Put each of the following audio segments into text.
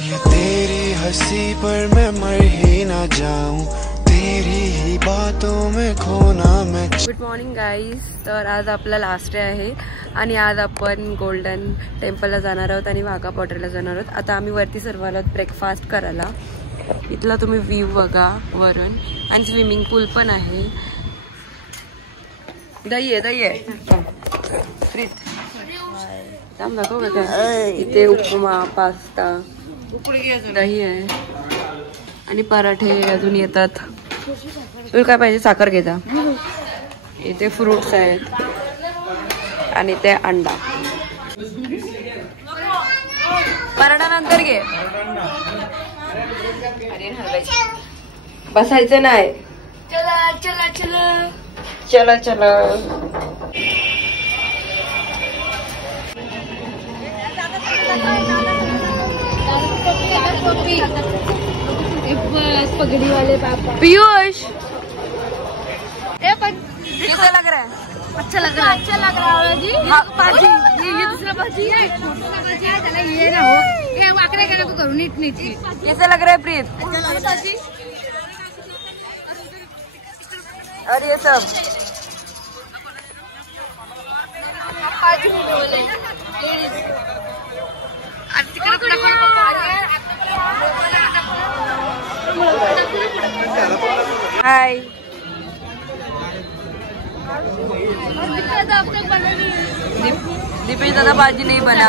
ये तेरी हंसी पर मैं मर ही ना जाऊं, तेरी ही बातों में खोना मैं। Good morning guys. तर आज आपला लास्ट डे आहे आणि आज आपण गोल्डन टेम्पलला जाणार आहोत आणि वाघा बॉर्डरला जाणार आहोत. आता आम्ही वरती सर्व आलोत ब्रेकफास्ट करायला. इथला तुम्ही व्ह्यू बघा वरून आणि स्विमिंग पूल पण आहे. दही आहे फ्रीज दाखव का. इथे उपमा पास्ता दही आहे आणि पराठे अजून येतात. तुला काय पाहिजे साखर घे जा. इथे फ्रुट्स आहेत आणि ते अंडा. पराठा नंतर घे. बसायचं नाही. चला चला चला चला चला. पगड़ी वाले पापा. पीयूष कैसा लग रहा है? अच्छा लग रहा है जी. भाजी ये दूसरा भाजी है. ये ना हो ये वाकरे का तो करू नीट नीट. कैसा लग रहा है प्रीत? भाजी और ये सब हाय. दीपेश दादा भाजी नहीं बना.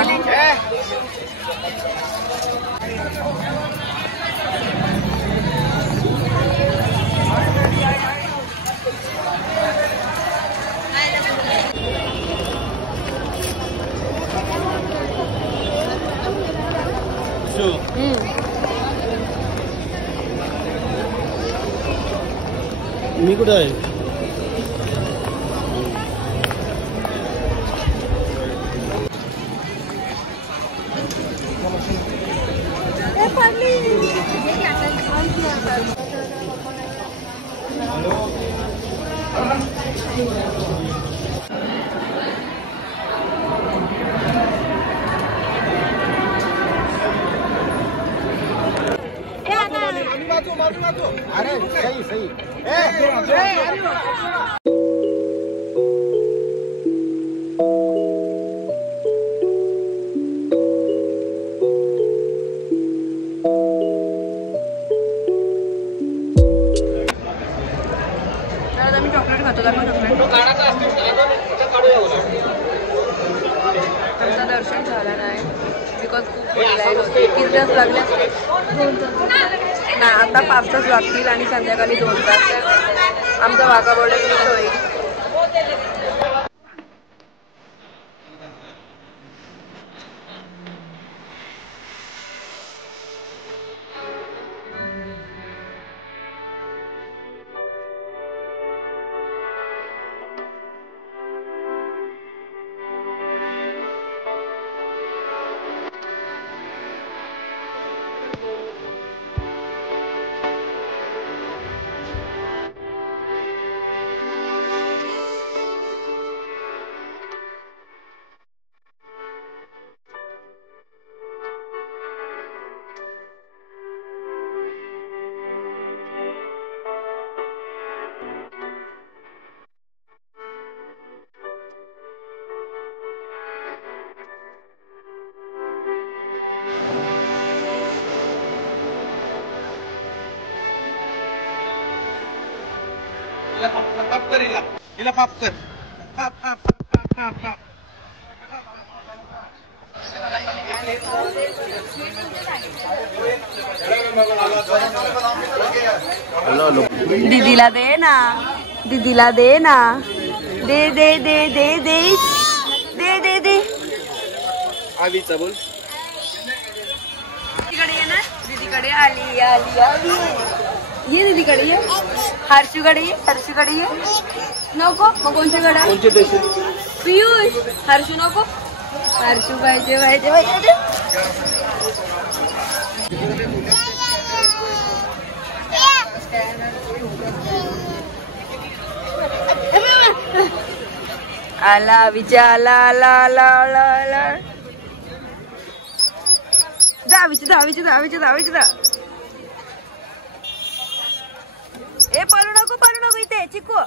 मी कुठे आहे? अरे सही सही. मी चॉकलेट खातो. आमचं दर्शन झालं नाही बिकॉज खूप लाईन होती. किती तास लागले? 2 तास नाही. आता 5 तास लागतील आणि संध्याकाळी 2 तास. तर आमचा वाघा बॉर्डर फिनिश होईल. हिला पाप कर. दीदीला दे ना. दीदीला दे ना. दे दे दे दे दे दे दे दे. आवीचा बोल. दीदीकडे ये ना. दीदीकडे आली आली आली. ये दीदीकडे ये. हर्षूकडे ये. हर्षूकडे ये. नको मग कोणच्याकडे? कोणचे पैसे? पियुष. हर्षू नको. हर्षू पाहिजे पाहिजे पाहिजे. आला विचार आला आला आला आला आला. जा. ए पळू नको इथे चिकू.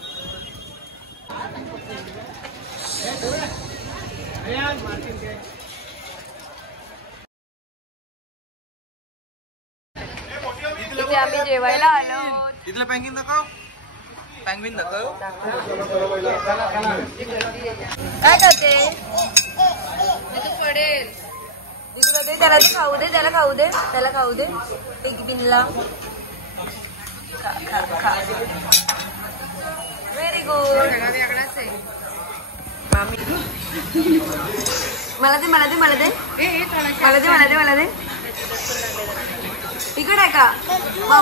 इथे आम्ही जेवायला आलो. इथलं पॅंगिन दाखव. पॅंगविन दाखव. काय करते पडेल. त्याला ते खाऊ दे. त्याला खाऊ दे पिगबिनला. Very good. मला दे. तिकड आहे का.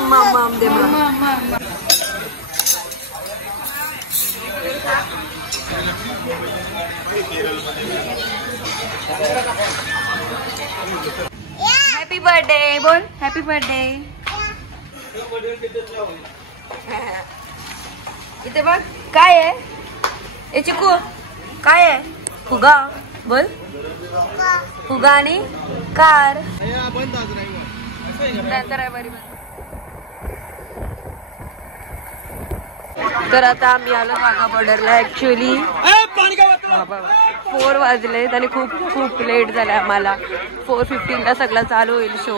मम दे. हॅपी बर्थडे बोल. Happy birthday. इथे बघ काय आहे. ए चिकू काय आहे. फुगा बोल. फुगा आणि कार. तर आता आम्ही आलो वाघा बॉर्डरला. ऍक्च्युली 4 वाजलेत आणि खूप लेट झालाय आम्हाला. 4:15 सगळं चालू होईल शो.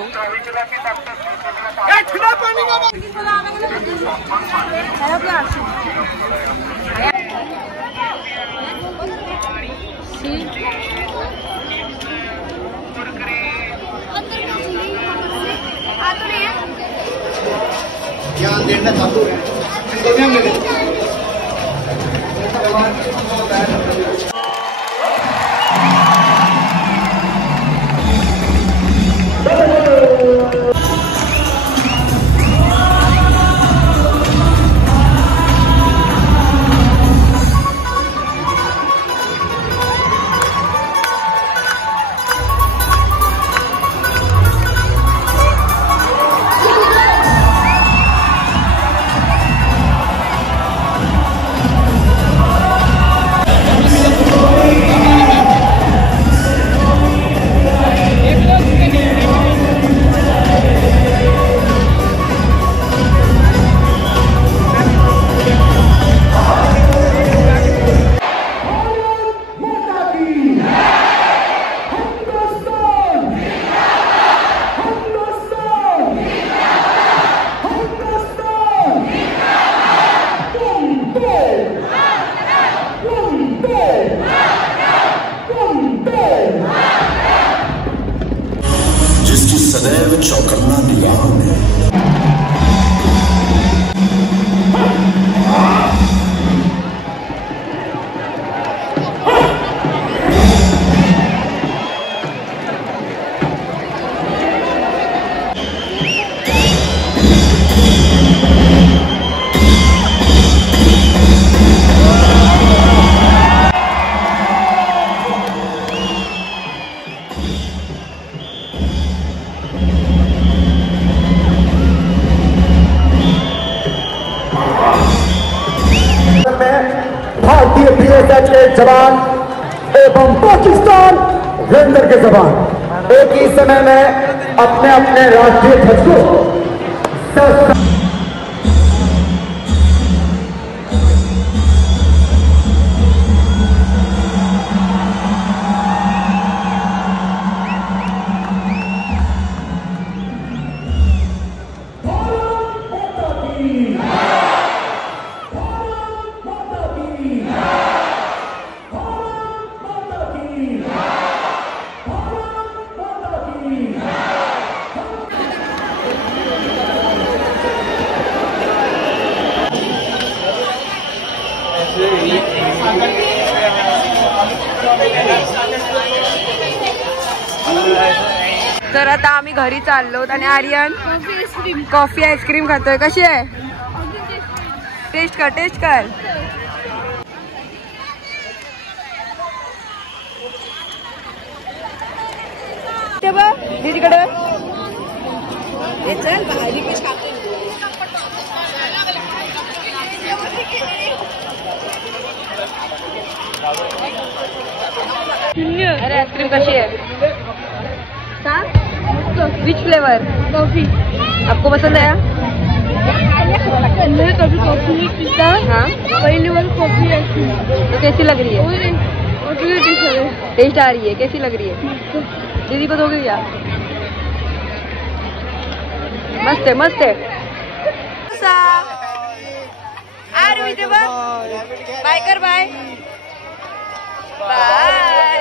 सदैव चौकन्ना निगाहों में। भारतीय बीएसएफ के जवान एवं पाकिस्तान रेंजर के जवान एक ही समय में अपने अपने राष्ट्रीय ध्वज को तर आता आम्ही घरी चाललो आणि आर्यन कॉफी आईस्क्रीम खातोय. कशी आहे. टेस्ट कर दीदीकडे. अरे आईस्क्रीम कशी आहे सांग. विच फ्लेवर? कॉफी। आपको पसंद आया? मैंने कभी कॉफी नहीं पीता। हाँ, पहली बार कॉफी ऐसी तो कैसी लग रही है? टेस्ट आ रही है? कैसी लग रही है? दीदी को दोगे क्या? मस्त है, मस्त है। बाय कर, बाय बाय।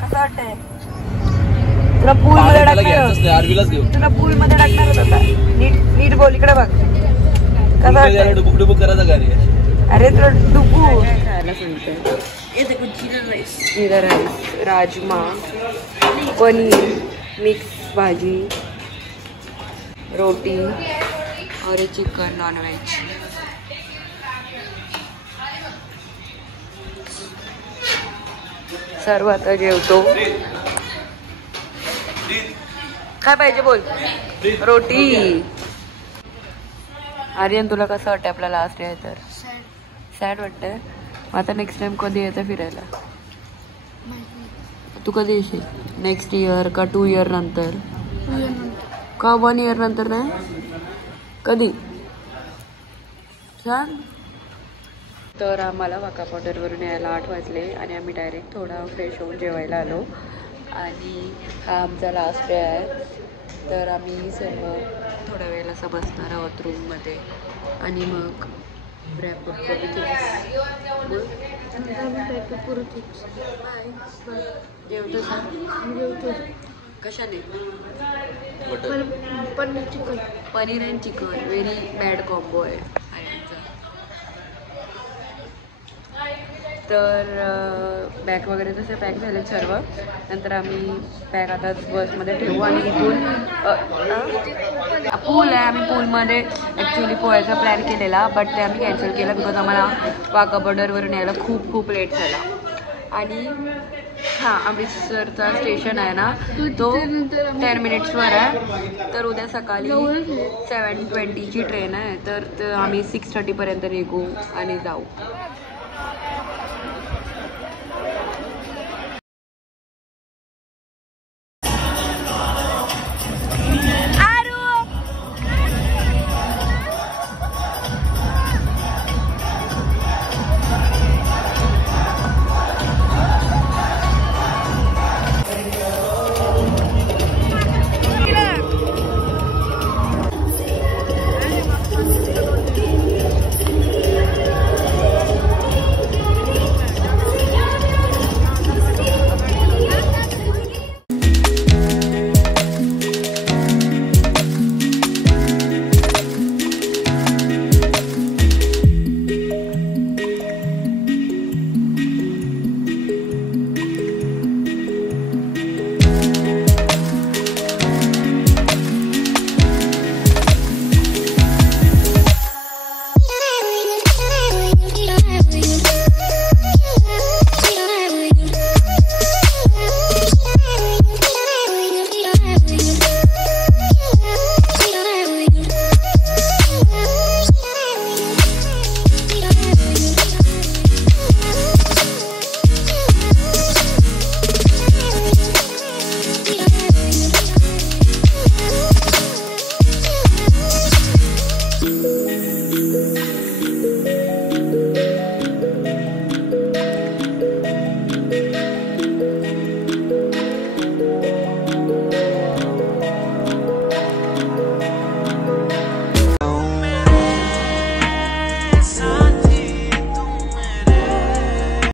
कसं वाटतंय तुला? पूल मध्ये तुला पूल मध्ये टाकणार होता. नीट नीट बोल, इकडे बघ. कसं वाटतंय? डुबुक करायचं गाडी. अरे तुला डुबू खायला सांगते. जीरा राईस, राजमा, पनीर, मिक्स भाजी, रोटी और चिकन नॉनव्हेज. सर्व आता जेवतो. काय पाहिजे बोल? रोटी. आर्यन तुला कसं वाटतं? आपला लास्ट आहे तर सॅड वाटतंय. आता नेक्स्ट टाइम कधी येतं फिरायला? तू कधी येशील? नेक्स्ट इयर का 2 इयर नंतर? का 1 इयर नंतर नाही? कधी सांग. तर आम्हाला वाघा बॉर्डरवरून यायला 8 वाजले आणि आम्ही डायरेक्ट थोडा फ्रेश होऊन जेवायला आलो. आणि हा आमचा लास्ट डे आहे. तर आम्ही सर्व थोड्या वेळेला असं बसणार आहोत रूममध्ये आणि मग रॅपअप करू. जेवतो कशाने? Paneer and chicken. Very bad combo आहे आयांचा. तर बॅग वगैरे तसे पॅक झाले सर्व. नंतर आम्ही बॅग आता बसमध्ये ठेवू आणि इथून पूल आहे. आम्ही पूलमध्ये ॲक्च्युली पोहायचा प्लॅन केलेला बट ते आम्ही कॅन्सल केला बिकॉज आम्हाला वाघा बॉर्डरवरून यायला खूप खूप लेट झाला. आणि हां, अमृतसरचा स्टेशन आहे ना तो 10 मिनिट्सवर आहे. तर उद्या सकाळी 7:20ची ट्रेन आहे. तर आम्ही 6:30पर्यंत निघू आणि जाऊ.